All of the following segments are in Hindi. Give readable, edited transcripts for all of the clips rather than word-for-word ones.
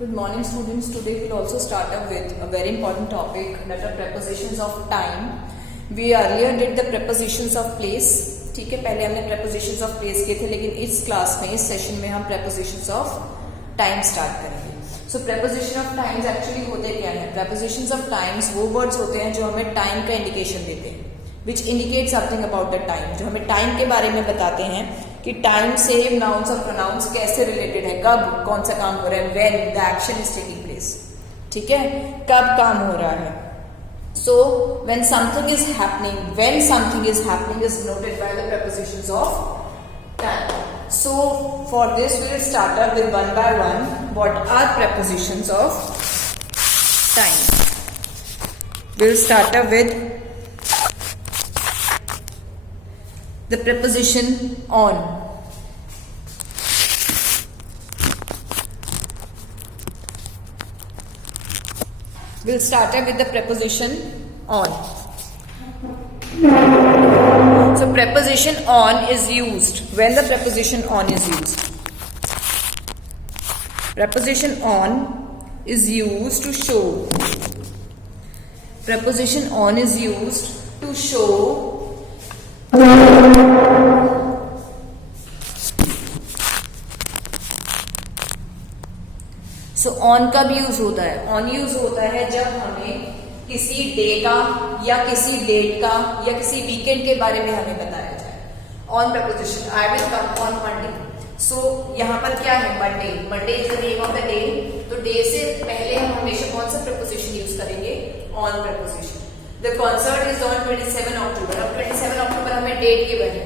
Good morning students. Today we will also start up with a very important topic that are prepositions of time. We earlier did the prepositions of place. ठीक है, पहले हमने prepositions of place किए थे, लेकिन इस क्लास में इस सेशन में हम prepositions of time स्टार्ट करेंगे. So preposition of times actually होते क्या है? Prepositions of times वो words होते हैं जो हमें time का indication देते हैं, which indicate something about the time, जो हमें time के बारे में बताते हैं कि टाइम से नाउन्स और प्रोनाउंस कैसे रिलेटेड है, कब कौन सा काम हो रहा है, when the action is taking place. ठीक है, कब काम हो रहा है. So when something is happening, when something is happening is noted by the prepositions of time. So for this we will start up with one by one what are prepositions of time. We will start up with the preposition on. We'll start up with the preposition on. So preposition on is used when the preposition on is used. Preposition on is used to show. Preposition on is used to show so on कब यूज होता है? ऑन यूज होता है जब हमें किसी डे का या किसी डेट का या किसी वीकेंड के बारे में हमें बताया जाए. On preposition I will come on Monday. So यहाँ पर क्या है? Monday. Monday is the name of the day. तो डे से पहले हम हमेशा कौन सा प्रपोजिशन यूज करेंगे? On preposition. The concert is on 27 October. अब 27 अक्टूबर हमें डेट के बने,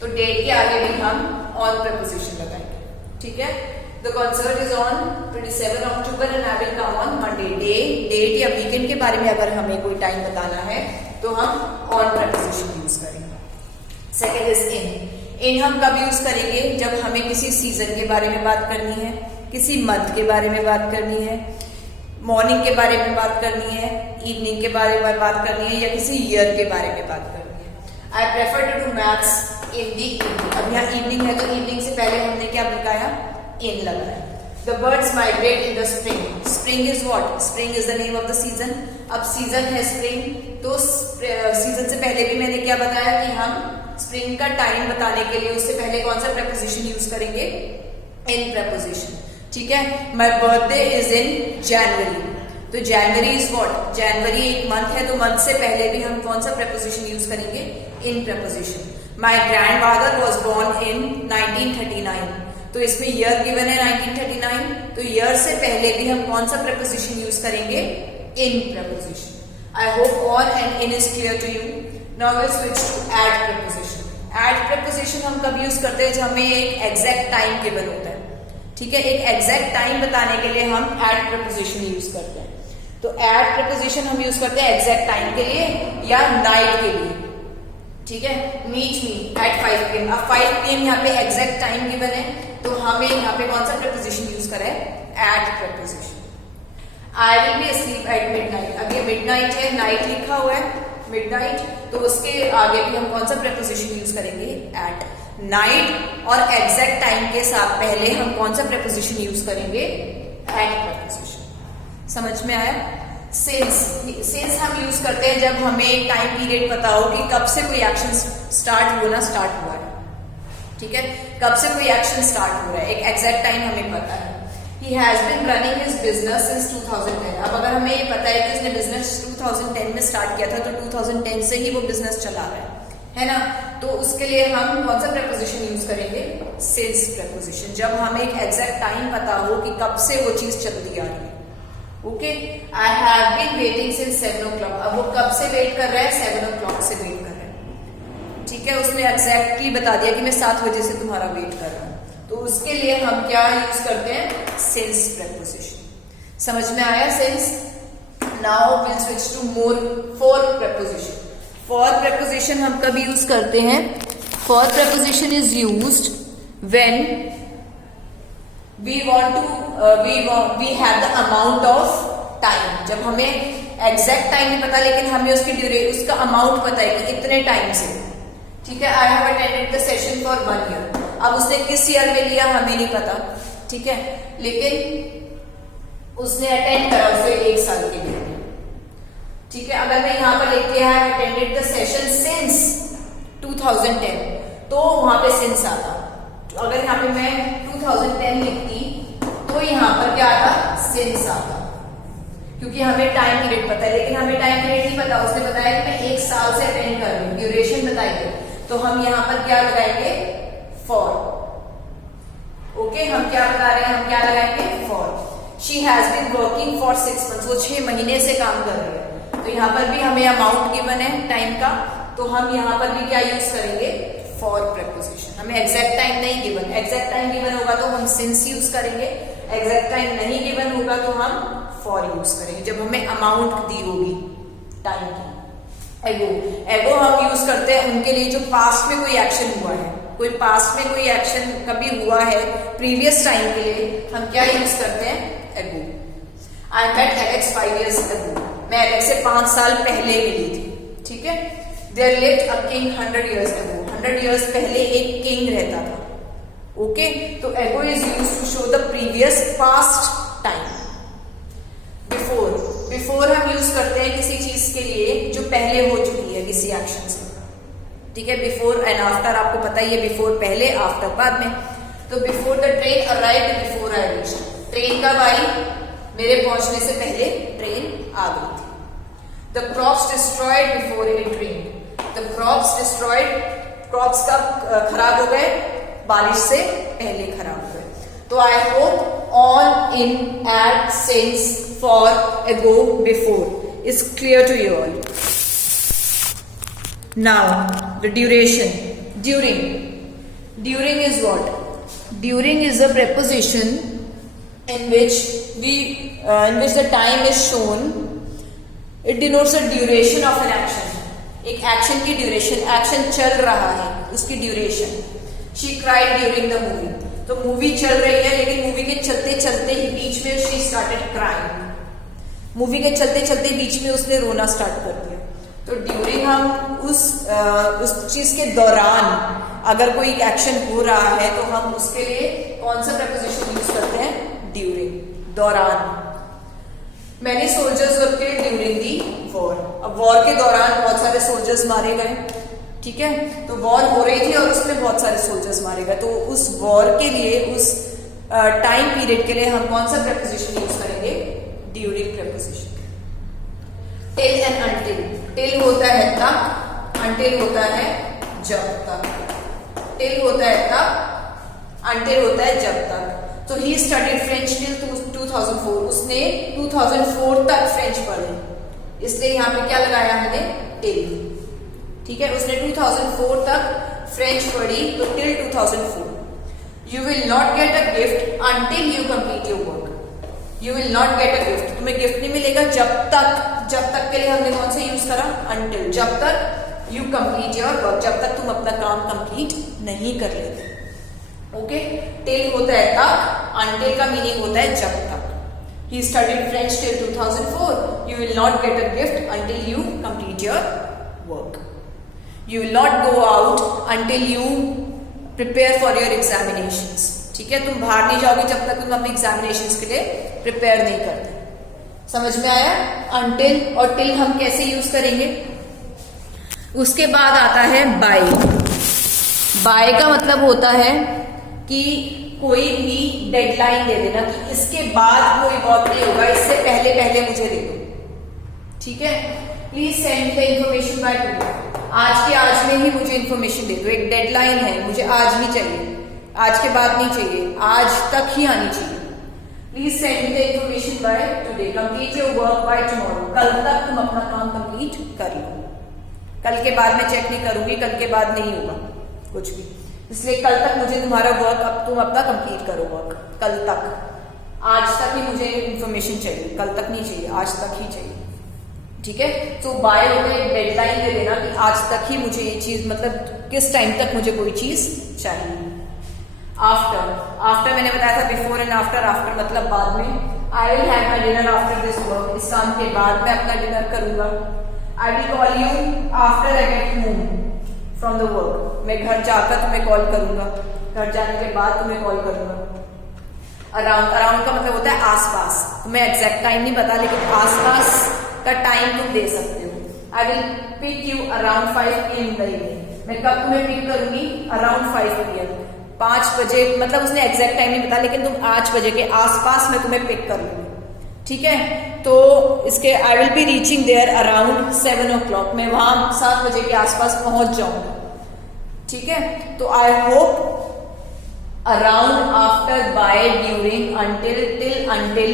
तो डेट के आगे भी हम ऑन प्रपोजिशन लगाएंगे. ठीक है, the concert is on 27 October and I will come on Monday. Day, date या वीकेंड के बारे में अगर हमें कोई टाइम बताना है तो हम ऑन प्रपोजिशन यूज करेंगे. Second is in. इन हम कब यूज करेंगे? जब हमें किसी सीजन के बारे में बात करनी है, किसी मंथ के बारे में बात करनी है, मॉर्निंग के बारे में बात करनी है, इवनिंग के बारे में बात करनी है, या किसी ईयर के बारे में बात करनी है. I prefer to do maths in the evening. अब यहाँ इवनिंग है तो इवनिंग से पहले हमने क्या लगाया? इन लगाया. The birds migrate in the spring. Spring is what? Spring is the name of the season. अब सीजन है स्प्रिंग, तो सीजन से पहले भी मैंने क्या बताया कि हम स्प्रिंग का टाइम बताने के लिए उससे पहले कौन सा प्रपोजिशन यूज करेंगे? In preposition. ठीक है, माई बर्थडे इज इन जनवरी. तो जनवरी इज व्हाट? जनवरी एक मंथ है, तो मंथ से पहले भी हम कौन सा प्रपोजिशन यूज करेंगे? In preposition. My grandfather was born in 1939. तो इसमें ईयर गिवन है 1939, तो ईयर से पहले भी हम कौन सा प्रपोजिशन यूज करेंगे? In preposition. I hope all and in is clear to you. Now will switch to at preposition. At preposition हम कब यूज करते हैं? जब हमें एक एग्जैक्ट टाइम गिवन होता है. ठीक है, एक एग्जैक्ट टाइम बताने के लिए हम एड प्रपोजिशन यूज करते हैं. तो एड प्रपोजिशन हम यूज करते हैं एग्जैक्ट टाइम के लिए या नाइट के लिए. ठीक है, मीट मी एट 5 PM. अब 5 PM यहाँ पे एग्जैक्ट टाइम गिवन है, तो हमें यहाँ पे कौन सा प्रपोजिशन यूज करें? At preposition. I will be asleep at midnight. अब ये मिडनाइट है, नाइट लिखा हुआ है, मिडनाइट, तो उसके आगे भी हम कौन सा प्रपोजिशन यूज करेंगे? एट. नाइट और एग्जैक्ट टाइम के साथ पहले हम कौन सा प्रपोजिशन यूज करेंगे? At preposition. समझ में आया? सिंस. सिंस हम यूज करते हैं जब हमें टाइम पीरियड पता हो कि कब से कोई एक्शन स्टार्ट हुआ है. ठीक है, कब से कोई एक्शन स्टार्ट हो रहा है, एक एग्जैक्ट टाइम हमें पता है. He has been running his business since 2010. अब अगर हमें ये पता है कि उसने बिजनेस 2010 में स्टार्ट किया था, तो 2010 से ही वो बिजनेस चला रहा है ना? तो उसके लिए हम कौन सा प्रपोजिशन यूज करेंगे? Since preposition. जब हमें एक एग्जैक्ट टाइम पता हो कि कब से वो चीज चलती आ रही है. Okay, I have been waiting since 7 o'clock. अब वो कब से वेट कर रहा है? 7 o'clock से वेट कर रहा है. ठीक है, उसने एग्जैक्टली बता दिया कि मैं 7 बजे से तुम्हारा वेट कर रहा हूं, तो उसके लिए हम क्या यूज करते हैं? Since preposition. समझ में आया? Since. Now will switch to more for preposition. For preposition हम कब यूज करते हैं? For preposition is used when we want to we have the amount of time. जब हमें एग्जैक्ट टाइम नहीं पता, लेकिन हमें उसका अमाउंट पता है कि इतने टाइम से. ठीक है, I have attended the session for 1 year. अब उसने किस ईयर में लिया हमें नहीं पता. ठीक है, लेकिन उसने अटेंड करा उसे 1 साल के लिए, ठीक है। अगर मैं यहाँ पर लिखती है अटेंडेड द सेशन सिंस 2010, तो वहां पे सिंस आता। तो अगर यहाँ पे मैं 2010 लिखती तो यहाँ पर क्या आता, सिंस आता, क्योंकि हमें टाइम पीरियड पता है, लेकिन हमें टाइम पीरियड नहीं पता। उसने बताया कि मैं 1 साल से अटेंड कर रही हूँ, ड्यूरेशन बताएंगे, तो हम यहाँ पर क्या लगाएंगे, फॉर। ओके, हम क्या बता रहे हैं, हम क्या लगाएंगे, for. She has been working for 6 months, वो 6 महीने से काम कर रही है। तो यहाँ पर भी हमें अमाउंट गिवन है टाइम का, तो हम यहाँ पर भी क्या यूज करेंगे, फॉर प्रेपोजिशन। हमें एग्जैक्ट टाइम नहीं गिवन, एग्जैक्ट टाइम गिवन होगा तो हम सिंस यूज करेंगे, एग्जैक्ट टाइम नहीं गिवन होगा तो हम फॉर यूज करेंगे, जब हमें अमाउंट दी होगी टाइम की। एगो, एगो हम यूज करते हैं उनके लिए जो पास्ट में कोई एक्शन हुआ है, कोई पास्ट में कोई एक्शन कभी हुआ है प्रीवियस टाइम के लिए, हम क्या यूज करते हैं, ago. I met Alex 5 years ago, मैं एलेक्स से 5 साल पहले मिली थी, ठीक है। There lived a king 100 years ago, 100 years पहले एक किंग रहता था। ओके, तो ago is used to show the previous past time. Before, before हम यूज करते हैं किसी चीज के लिए जो पहले हो चुकी है किसी एक्शन से, ठीक है। बिफोर एंड आफ्टर आपको पता ही है, बिफोर पहले, आफ्टर बाद में। तो before the train arrived before I reached, train कब आई, मेरे पहुंचने से पहले ट्रेन आ गई थी। The crops destroyed before it rained, the crops destroyed, crops कब खराब हो गए, बारिश से पहले खराब हो गए। तो I hope on, in, at, since, for, ago, before is clear to you all. Now the duration, during, during is what, during is a preposition in which the time is shown. It denotes a duration of an action. एक एक्शन की ड्यूरेशन, एक्शन चल रहा है उसकी duration. She cried during the movie, तो मूवी चल रही है लेकिन मूवी के चलते चलते ही बीच में she started crying, मूवी के चलते चलते बीच में उसने रोना स्टार्ट कर दिया। तो ड्यूरिंग हम उस चीज के दौरान अगर कोई एक्शन हो रहा है तो हम उसके लिए कौन सा प्रपोजिशन यूज करते हैं, ड्यूरिंग, दौरान। Many soldiers were killed during the war, अब वॉर के दौरान बहुत सारे सोल्जर्स मारे गए, ठीक है। तो वॉर हो रही थी और उसमें बहुत सारे सोल्जर्स मारे गए, तो उस वॉर के लिए, उस टाइम पीरियड के लिए हम कौन सा प्रपोजिशन यूज करेंगे, during preposition. Till and until, till होता है तक, अनटिल होता है जब तक। टिल होता है तक, अनटिल होता है जब तक। तो ही स्टडीड फ्रेंच टिल 2004, उसने 2004 तक फ्रेंच पढ़ी, इसलिए यहाँ पे क्या लगाया हमने, टिल, ठीक है। उसने 2004 तक फ्रेंच पढ़ी, तो till 2004। You will not get a gift until you complete your work, you will not get a gift, तुम्हें गिफ्ट नहीं मिलेगा जब तक, जब तक के लिए हमने कौन सा यूज करा, अंटिल, जब तक यू कंप्लीट योर वर्क, जब तक तुम अपना काम कंप्लीट नहीं कर लेते। ओके, टिल होता है तक, अंटिल का मीनिंग होता है जब तक। He studied French till 2004. You will not get a gift until you complete your work. You will not go out until you prepare for your examinations. ठीक है, तुम बाहर नहीं जाओगे जब तक तुम अपने एग्जामिनेशंस के लिए प्रिपेयर नहीं करते। समझ में आया? until और till हम कैसे यूज करेंगे? उसके बाद आता है by. by का मतलब होता है कि कोई भी डेडलाइन दे देना कि इसके बाद कोई वर्क नहीं होगा, इससे पहले पहले मुझे दे दो, ठीक है। Please send the information by today, आज के आज में ही मुझे इंफॉर्मेशन दे दो, एक डेडलाइन है, मुझे आज ही चाहिए, आज के बाद नहीं चाहिए, आज तक ही आनी चाहिए। Please send the information by today, complete your work by tomorrow, कल तक तुम अपना काम कंप्लीट कर लो, कल के बाद मैं चेक नहीं करूंगी, कल के बाद नहीं होगा कुछ भी, इसलिए कल तक मुझे तुम्हारा वर्क, अब तुम अपना कंप्लीट करो वर्क, कल तक, आज तक ही मुझे इंफॉर्मेशन चाहिए, कल तक नहीं चाहिए, आज तक ही चाहिए, ठीक है। तो बाय होता है डेडलाइन दे देना कि आज तक ही मुझे ये चीज, मतलब किस टाइम तक मुझे कोई चीज चाहिए। आफ्टर, आफ्टर मैंने बताया था बिफोर एंड आफ्टर, आफ्टर मतलब बाद में। I will have my dinner after this work, इस काम के बाद मैं अपना डिनर करूंगा। I will call you after I get home from the work, मैं घर जाकर तुम्हें कॉल करूंगा, घर जाने के बाद तुम्हें कॉल करूंगा। अराउंड, अराउंड का मतलब होता है आसपास, तो मैं एग्जैक्ट टाइम नहीं बता, लेकिन आसपास का टाइम तुम दे सकते हो। I will pick you around 5 PM in the evening. मैं कब तुम्हें पिक करूंगी? अराउंड 5 PM, 5 बजे, मतलब उसने एग्जैक्ट टाइम नहीं बताया, लेकिन तुम 5 बजे के आसपास मैं तुम्हें पिक कर लूंगी, ठीक है। तो इसके I will be reaching there around 7 o'clock, मैं वहां 7 बजे के आसपास पहुंच जाऊंगी, ठीक है। तो I hope around, after, by, during, until, till, until,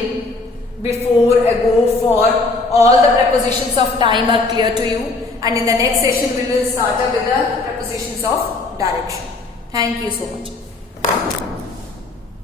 before, ago, for, all the prepositions of time are clear to you, and in the next session we will start up with the prepositions of direction. Thank you so much.